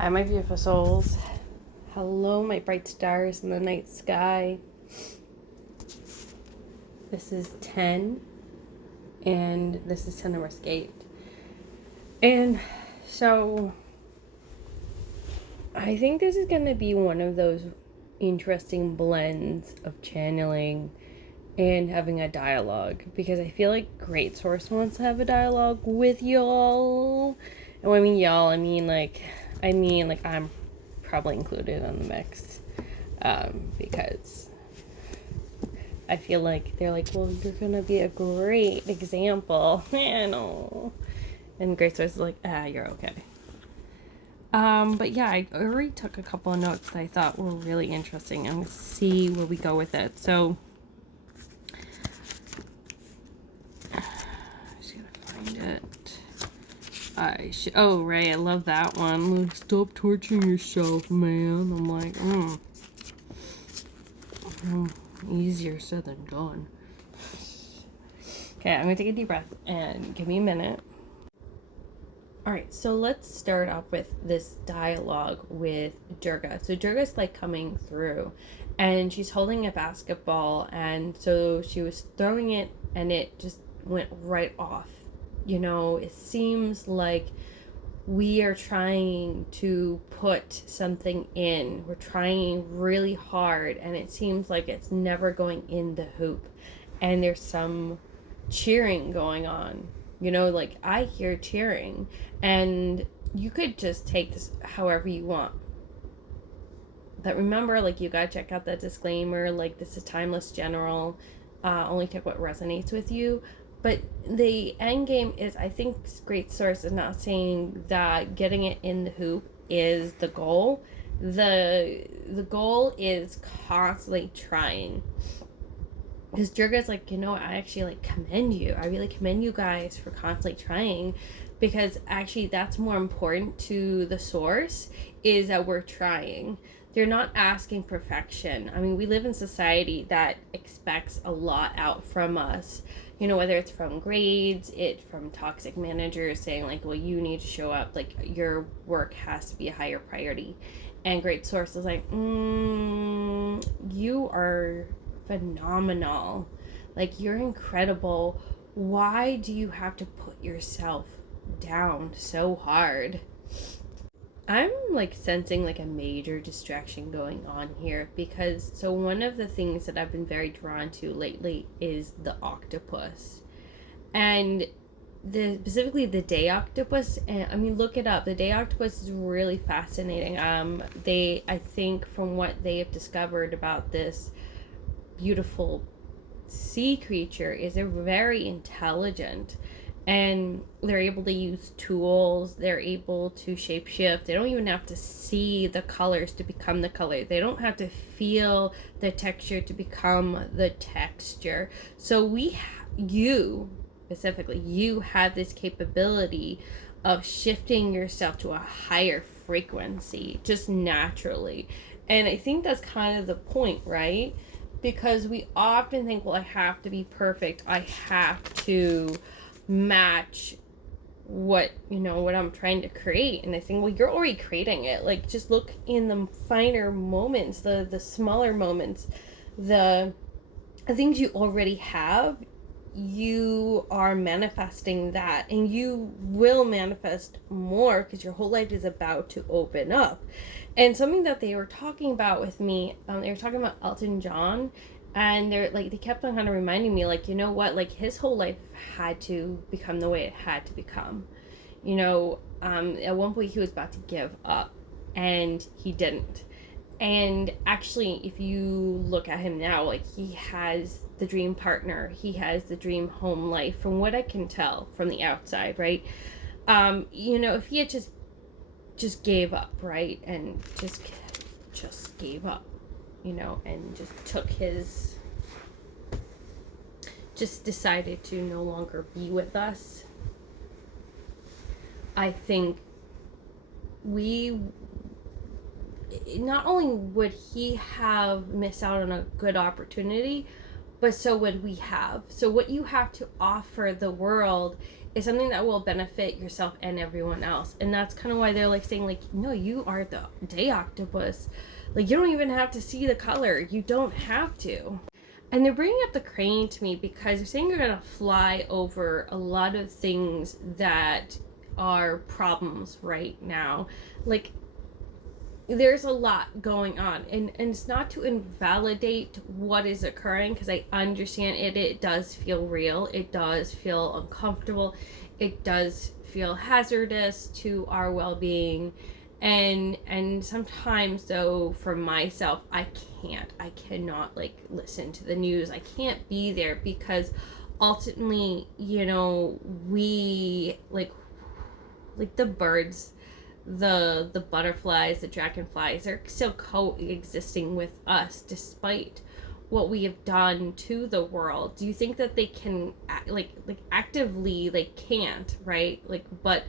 Hi, my beautiful souls. Hello, my bright stars in the night sky. This is 10, and this is tenebrisgate. And so, I think this is going to be one of those interesting blends of channeling and having a dialogue, because I feel like Great Source wants to have a dialogue with y'all. And when I mean y'all, I mean I'm probably included in the mix, because I feel like they're like, well, you're gonna be a great example. I know. And Great Source is like, you're okay. But yeah, I already took a couple of notes that I thought were really interesting. I'm gonna see where we go with it. So oh, Ray, I love that one. Like, stop torturing yourself, man. I'm like, easier said than done. Okay, I'm gonna take a deep breath and give me a minute. Alright, so let's start off with this dialogue with Durga. So Durga's like coming through, and she's holding a basketball, and so she was throwing it, and it just went right off. You know, it seems like we are trying to put something in. We're trying really hard, and it seems like it's never going in the hoop. And there's some cheering going on. You know, like I hear cheering, and you could just take this however you want. But remember, like, you gotta check out that disclaimer. Like, this is timeless general. Only take what resonates with you. But the end game is, I think Great Source is not saying that getting it in the hoop is the goal. The goal is constantly trying. Because Durga's like, you know, I actually like commend you. I really commend you guys for constantly trying, because actually that's more important to the source, is that we're trying. They're not asking perfection. I mean, we live in society that expects a lot out from us. You know, whether it's from grades, from toxic managers saying like, well, you need to show up, like your work has to be a higher priority. And Great Source is like, you are phenomenal. Like, you're incredible. Why do you have to put yourself down so hard? I'm like sensing like a major distraction going on here, because so one of the things that I've been very drawn to lately is the octopus. And specifically the day octopus. And I mean, look it up. The day octopus is really fascinating. I think from what they have discovered about this beautiful sea creature, is they're very intelligent, and they're able to use tools. They're able to shapeshift. They don't even have to see the colors to become the color. They don't have to feel the texture to become the texture. So you specifically, you have this capability of shifting yourself to a higher frequency just naturally. And I think that's kind of the point, right? Because we often think, well, I have to be perfect. I have to match what I'm trying to create. And I think, well, you're already creating it. Like, just look in the finer moments, the smaller moments, the things you already have. You are manifesting that, and you will manifest more, because your whole life is about to open up. And something that they were talking about with me, they were talking about Elton John, and they kept on kind of reminding me, like, you know what, like, his whole life had to become the way it had to become. At one point he was about to give up, and he didn't. And actually, if you look at him now, like, he has the dream partner, he has the dream home life, from what I can tell from the outside, right? If he had just gave up, right, and just gave up, and just decided to no longer be with us, I think not only would he have missed out on a good opportunity, but so would we have. So what you have to offer the world is something that will benefit yourself and everyone else. And that's kind of why they're like saying like, no, you are the day octopus. Like, you don't even have to see the color. You don't have to. And they're bringing up the crane to me because they're saying you're going to fly over a lot of things that are problems right now. Like, there's a lot going on, and it's not to invalidate what is occurring, because I understand it does feel real, it does feel uncomfortable, it does feel hazardous to our well-being, and sometimes, though, for myself, I cannot like listen to the news. I can't be there, because ultimately, we like the birds, the butterflies, the dragonflies are still coexisting with us despite what we have done to the world. Do you think that they can like actively, they can't, right? Like, but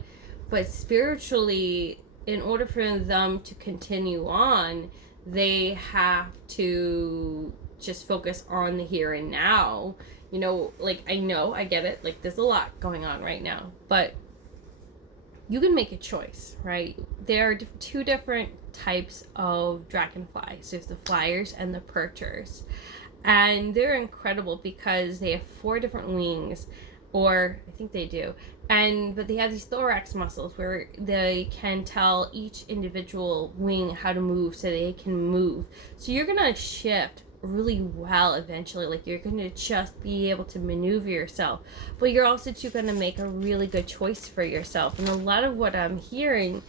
spiritually, in order for them to continue on, they have to just focus on the here and now. Like, I get it, like there's a lot going on right now, but you can make a choice, right? There are two different types of dragonflies. There's the flyers and the perchers. And they're incredible because they have 4 different wings, or I think they do. But they have these thorax muscles where they can tell each individual wing how to move, so they can move. So you're going to shift really well eventually. Like, you're going to just be able to maneuver yourself, but you're also going to make a really good choice for yourself. And a lot of what I'm hearing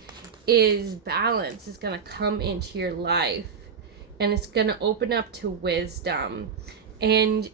is balance is going to come into your life, and it's going to open up to wisdom, and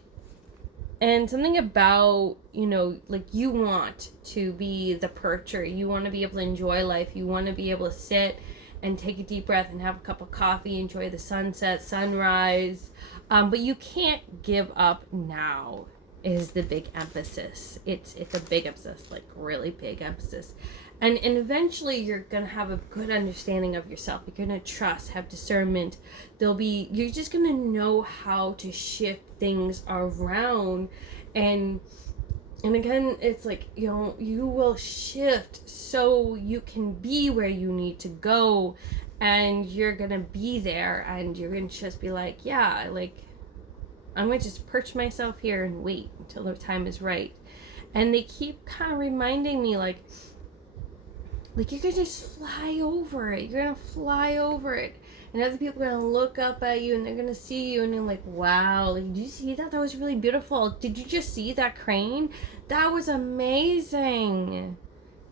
something about, like, you want to be the percher. You want to be able to enjoy life. You want to be able to sit and take a deep breath and have a cup of coffee, enjoy the sunset, sunrise. But you can't give up now is the big emphasis. It's a big emphasis, like really big emphasis. And eventually you're going to have a good understanding of yourself. You're going to trust, have discernment. You're just going to know how to shift things around. And again, it's like, you will shift so you can be where you need to go, and you're going to be there, and you're going to just be like, yeah, like, I'm going to just perch myself here and wait until the time is right. And they keep kind of reminding me, like you're going to just fly over it. You're going to fly over it. And other people are going to look up at you, and they're going to see you, and they're like, wow, like, did you see that? That was really beautiful. Did you just see that crane? That was amazing.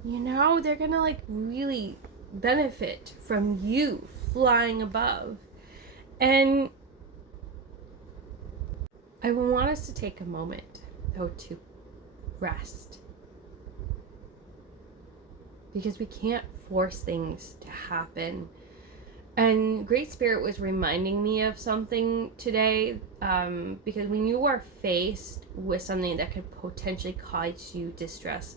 They're going to, like, really benefit from you flying above. And I want us to take a moment, though, to rest. Because we can't force things to happen. And Great Spirit was reminding me of something today, because when you are faced with something that could potentially cause you distress,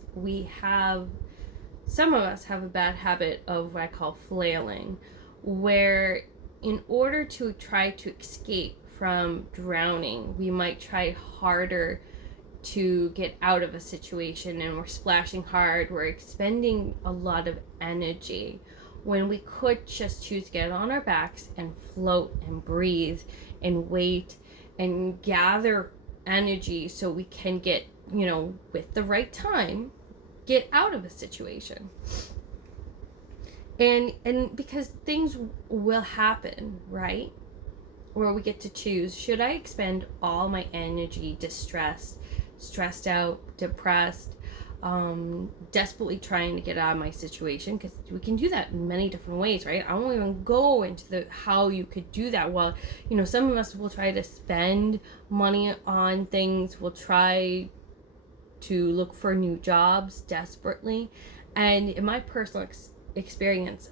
some of us have a bad habit of what I call flailing, where in order to try to escape from drowning, we might try harder to get out of a situation, and we're splashing hard, we're expending a lot of energy, when we could just choose to get on our backs and float and breathe and wait and gather energy so we can get, with the right time, get out of a situation. And because things will happen, right? Where we get to choose, should I expend all my energy distressed, stressed out, depressed, desperately trying to get out of my situation? Because we can do that in many different ways, right? I won't even go into how you could do that. Well, some of us will try to spend money on things, will try to look for new jobs desperately. And in my personal experience,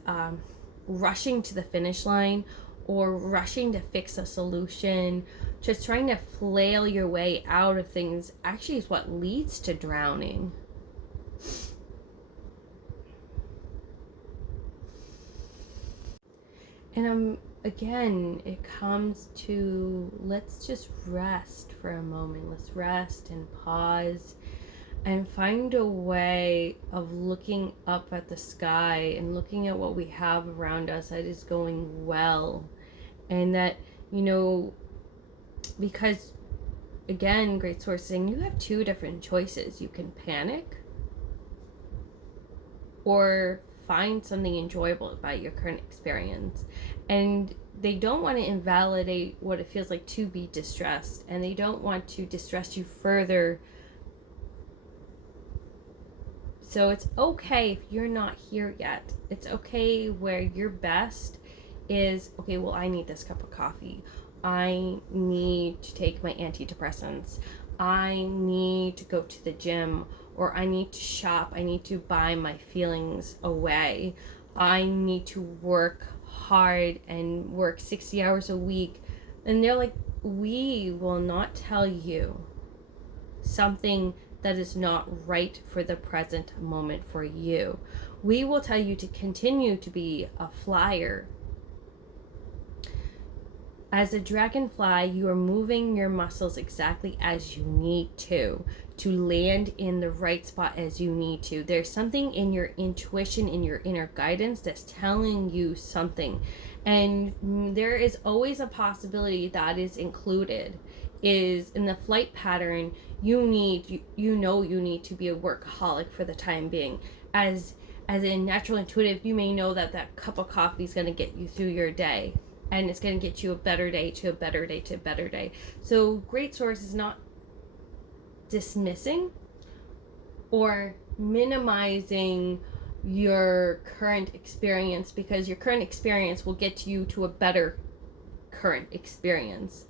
rushing to the finish line or rushing to fix a solution, just trying to flail your way out of things, actually is what leads to drowning. And again, it comes to, let's just rest for a moment. Let's rest and pause and find a way of looking up at the sky and looking at what we have around us that is going well. And that, because again, great source saying you have two different choices. You can panic or find something enjoyable about your current experience. And they don't want to invalidate what it feels like to be distressed, and they don't want to distress you further. So it's okay if you're not here yet. It's okay where your best is, okay, well, I need this cup of coffee. I need to take my antidepressants. I need to go to the gym, or I need to shop. I need to buy my feelings away. I need to work hard and work 60 hours a week. And they're like, we will not tell you something that is not right for the present moment for you. We will tell you to continue to be a flyer. As a dragonfly, you are moving your muscles exactly as you need to land in the right spot as you need to. There's something in your intuition, in your inner guidance, that's telling you something. And there is always a possibility that is included, is in the flight pattern, you need to be a workaholic for the time being. As a natural intuitive, you may know that cup of coffee is going to get you through your day, and it's going to get you a better day to a better day to a better day. So great source is not dismissing or minimizing your current experience, because your current experience will get you to a better current experience.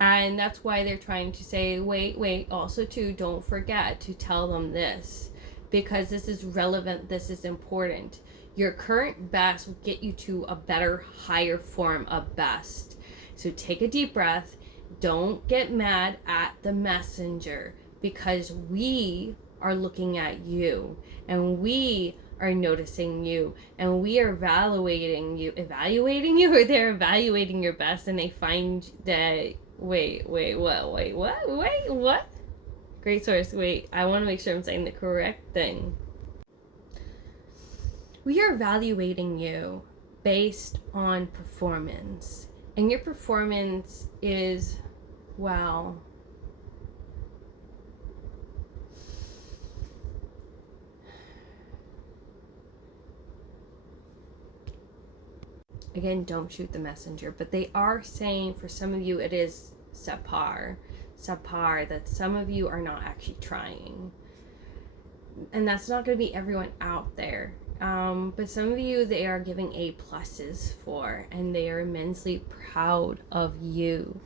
And that's why they're trying to say, wait, also too, don't forget to tell them this, because this is relevant, this is important. Your current best will get you to a better, higher form of best. So take a deep breath. Don't get mad at the messenger, because we are looking at you, and we are noticing you, and we are evaluating you, or they're evaluating your best, and they find that, wait, what? Great source, wait, I want to make sure I'm saying the correct thing. We are evaluating you based on performance, and your performance is, wow, again, don't shoot the messenger, but they are saying for some of you it is subpar, that some of you are not actually trying. And that's not going to be everyone out there. But some of you, they are giving A+ for, and they are immensely proud of you.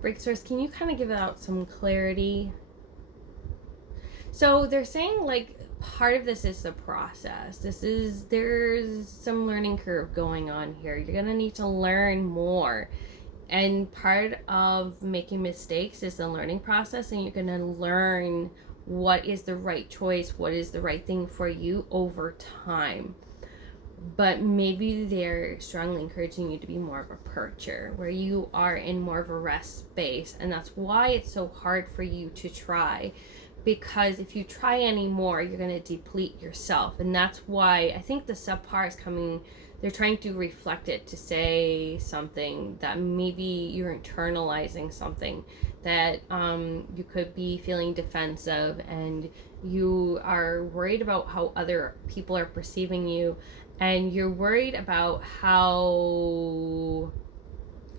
Break source, can you kind of give out some clarity? So they're saying, like, part of this is the process. There's some learning curve going on here. You're going to need to learn more. And part of making mistakes is the learning process, and you're going to learn what is the right choice, what is the right thing for you over time. But maybe they're strongly encouraging you to be more of a percher, where you are in more of a rest space. And that's why it's so hard for you to try, because if you try anymore, you're going to deplete yourself. And that's why I think the subpar is coming. They're trying to reflect it to say something that maybe you're internalizing something, that you could be feeling defensive, and you are worried about how other people are perceiving you, and you're worried about how,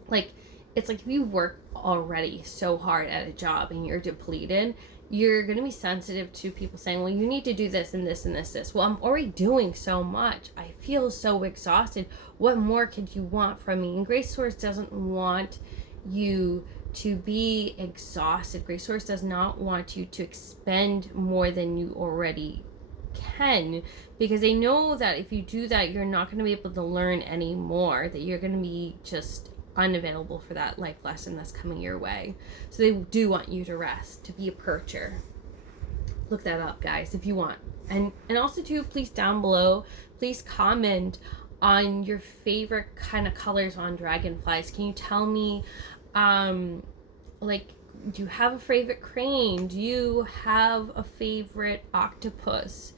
like, it's like if you work already so hard at a job and you're depleted, you're going to be sensitive to people saying, well, you need to do this and this and this. Well, I'm already doing so much. I feel so exhausted. What more could you want from me? And Grace Source doesn't want you to be exhausted. Grace Source does not want you to expend more than you already can, because they know that if you do that, you're not going to be able to learn anymore, that you're going to be just unavailable for that life lesson that's coming your way. So they do want you to rest, to be a percher. Look that up, guys, if you want. And also too, please down below, please comment on your favorite kind of colors on dragonflies. Can you tell me like Do you have a favorite crane? Do you have a favorite octopus?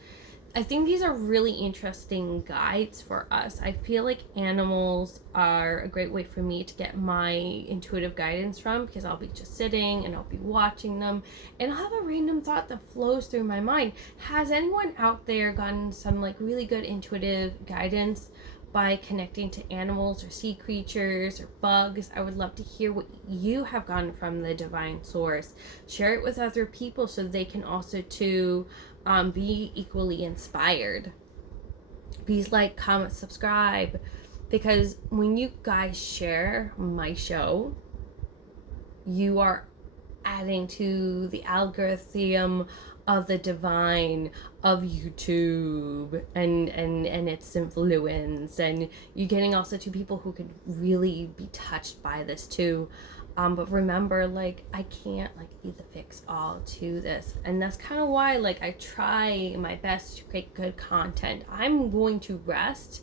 I think these are really interesting guides for us. I feel like animals are a great way for me to get my intuitive guidance from, because I'll be just sitting and I'll be watching them and I'll have a random thought that flows through my mind. Has anyone out there gotten some like really good intuitive guidance by connecting to animals or sea creatures or bugs? I would love to hear what you have gotten from the divine source. Share it with other people so they can also too be equally inspired. Please like, comment, subscribe, because when you guys share my show, you are adding to the algorithm of the divine of YouTube and its influence, and you're getting also to people who could really be touched by this too. But remember, like, I can't like be the fix all to this, and that's kind of why like I try my best to create good content. I'm going to rest,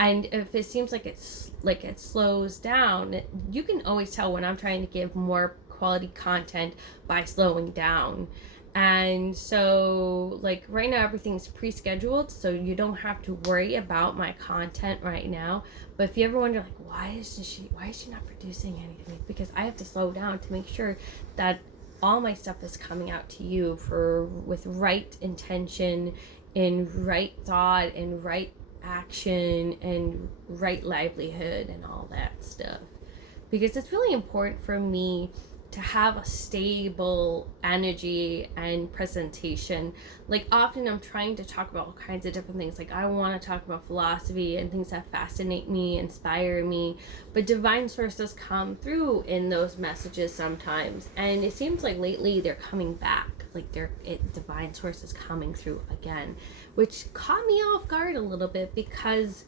and if it seems like it slows down, you can always tell when I'm trying to give more quality content by slowing down. And so like right now everything's pre-scheduled, so you don't have to worry about my content right now. But if you ever wonder like why is she not producing anything, it's because I have to slow down to make sure that all my stuff is coming out to you with right intention and right thought and right action and right livelihood and all that stuff, because it's really important for me to have a stable energy and presentation. Like often I'm trying to talk about all kinds of different things. Like I want to talk about philosophy and things that fascinate me, inspire me, but divine sources come through in those messages sometimes, and it seems like lately they're coming back. Like divine sources coming through again, which caught me off guard a little bit, because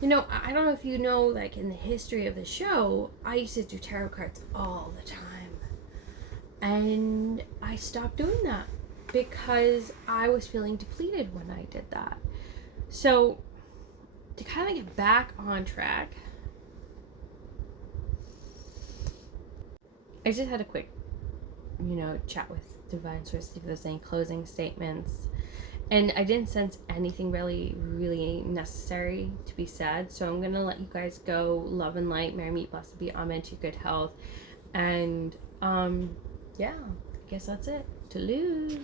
you know, I don't know if you know, like in the history of the show, I used to do tarot cards all the time. And I stopped doing that because I was feeling depleted when I did that. So, to kind of get back on track, I just had a quick, chat with Divine Source, see if there's any closing statements. And I didn't sense anything really, really necessary to be said. So I'm going to let you guys go. Love and light. Merry meet, blessed be. Amen to good health. And, yeah, I guess that's it. To lose.